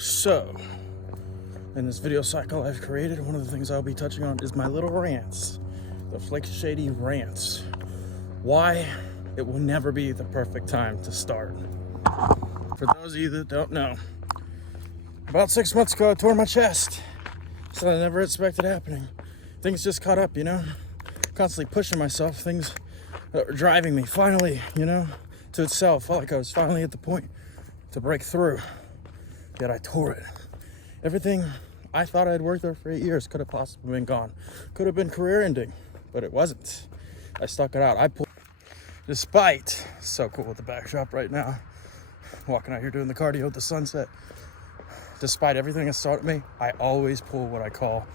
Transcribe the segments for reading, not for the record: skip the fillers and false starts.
So, in this video cycle I've created, one of the things I'll be touching on is my little rants, the Flake Shady rants. Why it will never be the perfect time to start. For those of you that don't know, about 6 months ago I tore my chest. So I never expected happening. Things just caught up, constantly pushing myself, things that were driving me finally, to itself. Felt like I was finally at the point to break through. Yet I tore it. Everything I thought I'd worked there for 8 years could have possibly been gone. Could have been career ending, but it wasn't. I stuck it out. Despite, so cool with the backdrop right now, walking out here doing the cardio at the sunset. Despite everything that's thrown at me, I always pull what I call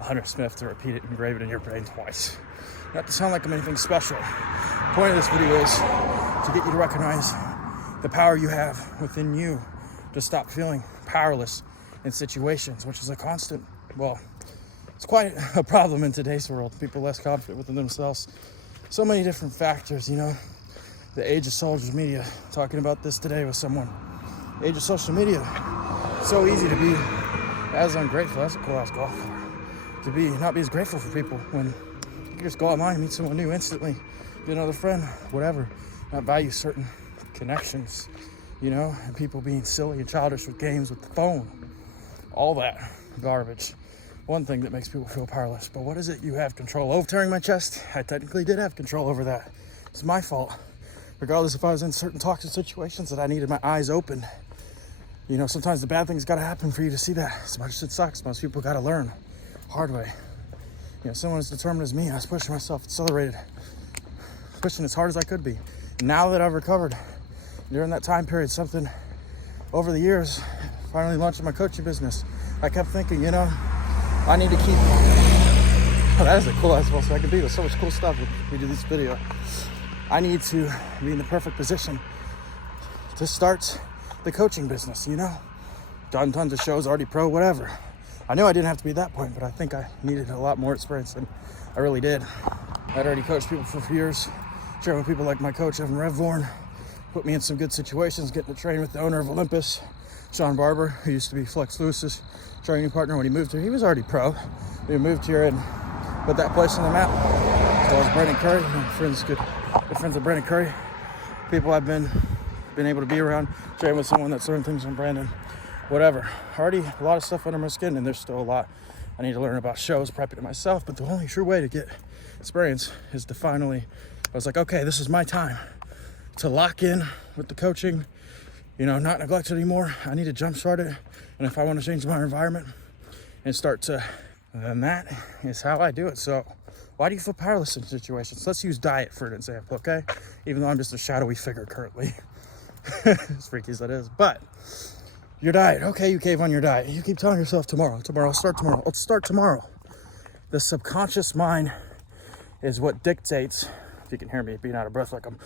a Hunter Smith to repeat it and engrave it in your brain twice. Not to sound like I'm anything special. The point of this video is to get you to recognize the power you have within you to stop feeling powerless in situations, which is a constant, it's quite a problem in today's world. People less confident within themselves. So many different factors, The age of social media, talking about this today with someone. Age of social media. So easy to be as ungrateful. That's a cool ass golf. To not be as grateful for people when you can just go online and meet someone new instantly, get another friend, whatever. Not value certain connections, and people being silly and childish with games with the phone. All that garbage. One thing that makes people feel powerless. But what is it you have control over? Tearing my chest, I technically did have control over that. It's my fault. Regardless if I was in certain toxic situations that I needed my eyes open. Sometimes the bad things got to happen for you to see that. As much as it sucks, most people got to learn hard way. Someone as determined as me, I was pushing myself, accelerated, pushing as hard as I could be. Now that I've recovered, during that time period, something over the years, finally launching my coaching business, I kept thinking, I need to keep, that is a cool ass voice I can be. There's so much cool stuff when we do this video. I need to be in the perfect position to start the coaching business, done tons of shows, already pro, whatever. I knew I didn't have to be at that point, but I think I needed a lot more experience than I really did. I'd already coached people for years, trained with people like my coach, Evan Revvorn, put me in some good situations, getting to train with the owner of Olympus, Sean Barber, who used to be Flex Lewis's training partner when he moved here. He was already pro. He moved here and put that place on the map. As well as Brandon Curry, good friends with Brandon Curry. People I've been able to be around, train with someone that's learned things from Brandon, whatever. Already a lot of stuff under my skin, and there's still a lot I need to learn about shows, prepping it myself. But the only true way to get experience is to finally, I was like, okay, this is my time to lock in with the coaching, not neglect it anymore. I need to jumpstart it. And if I want to change my environment and then that is how I do it. So why do you feel powerless in situations? Let's use diet for an example, okay? Even though I'm just a shadowy figure currently. As freaky as that is. But your diet, okay, you cave on your diet. You keep telling yourself tomorrow, I'll start tomorrow. Let's start tomorrow. The subconscious mind is what dictates, if you can hear me being out of breath like I'm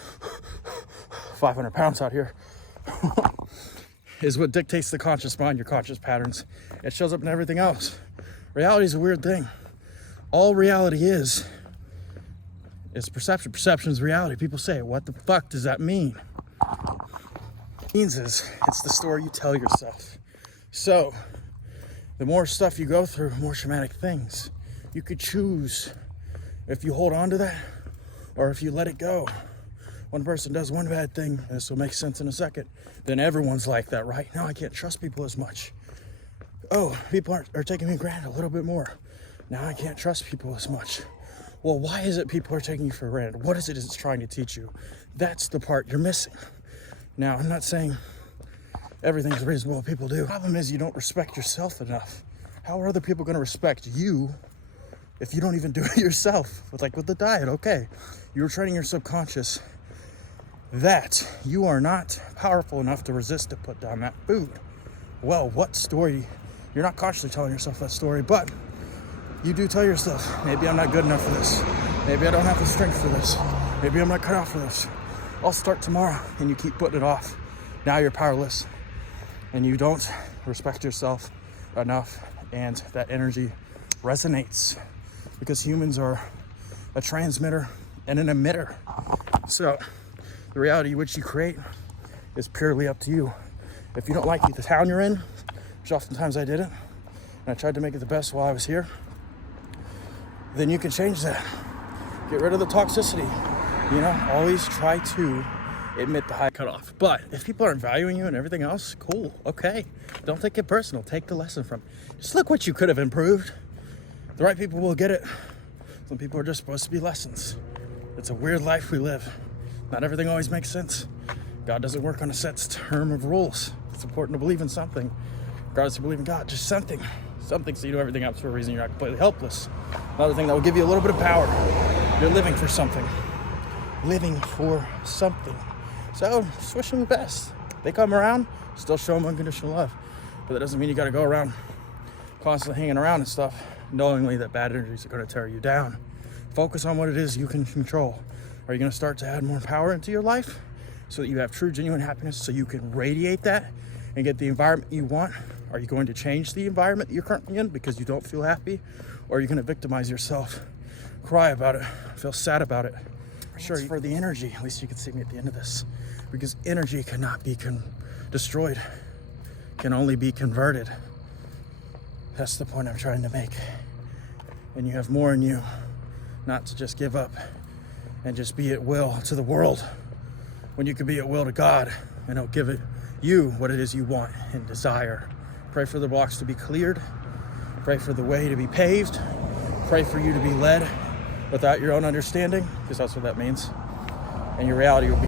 500 pounds out here, is what dictates the conscious mind, your conscious patterns. It shows up in everything else. Reality is a weird thing. All reality is perception. Perception is reality. People say, what the fuck does that mean? It means it's the story you tell yourself. So the more stuff you go through, more traumatic things. You could choose if you hold on to that or if you let it go. One person does one bad thing, and this will make sense in a second, then everyone's like that, right? No, I can't trust people as much. Oh, people are taking me for granted a little bit more. Now I can't trust people as much. Well, why is it people are taking you for granted? What is it it's trying to teach you? That's the part you're missing. Now, I'm not saying everything's reasonable people do. The problem is you don't respect yourself enough. How are other people going to respect you if you don't even do it yourself? With the diet, okay. You're training your subconscious that you are not powerful enough to resist to put down that food. Well, what story? You're not consciously telling yourself that story, but you do tell yourself, maybe I'm not good enough for this. Maybe I don't have the strength for this. Maybe I'm not cut out for this. I'll start tomorrow, and you keep putting it off. Now you're powerless, and you don't respect yourself enough, and that energy resonates because humans are a transmitter and an emitter. So the reality which you create is purely up to you. If you don't like the town you're in, which oftentimes I didn't, and I tried to make it the best while I was here, then you can change that. Get rid of the toxicity. You know, always try to admit the high cutoff. But if people aren't valuing you and everything else, cool, okay. Don't take it personal. Take the lesson from it. Just look what you could have improved. The right people will get it. Some people are just supposed to be lessons. It's a weird life we live. Not everything always makes sense. God doesn't work on a set term of rules. It's important to believe in something. Regardless of believing God, just something. Something so you do everything else for a reason. You're not completely helpless. Another thing that will give you a little bit of power. You're living for something. Living for something. So just wish them the best. They come around, still show them unconditional love. But that doesn't mean you got to go around constantly hanging around and stuff, knowingly that bad energies are going to tear you down. Focus on what it is you can control. Are you going to start to add more power into your life so that you have true, genuine happiness, so you can radiate that and get the environment you want? Are you going to change the environment that you're currently in because you don't feel happy? Or are you going to victimize yourself, cry about it, feel sad about it? Sure, for the energy, at least you can see me at the end of this, because energy cannot be destroyed, can only be converted. That's the point I'm trying to make. And you have more in you, not to just give up and just be at will to the world, when you can be at will to God, and He'll give it you what it is you want and desire. Pray for the blocks to be cleared. Pray for the way to be paved. Pray for you to be led without your own understanding, because that's what that means. And your reality will be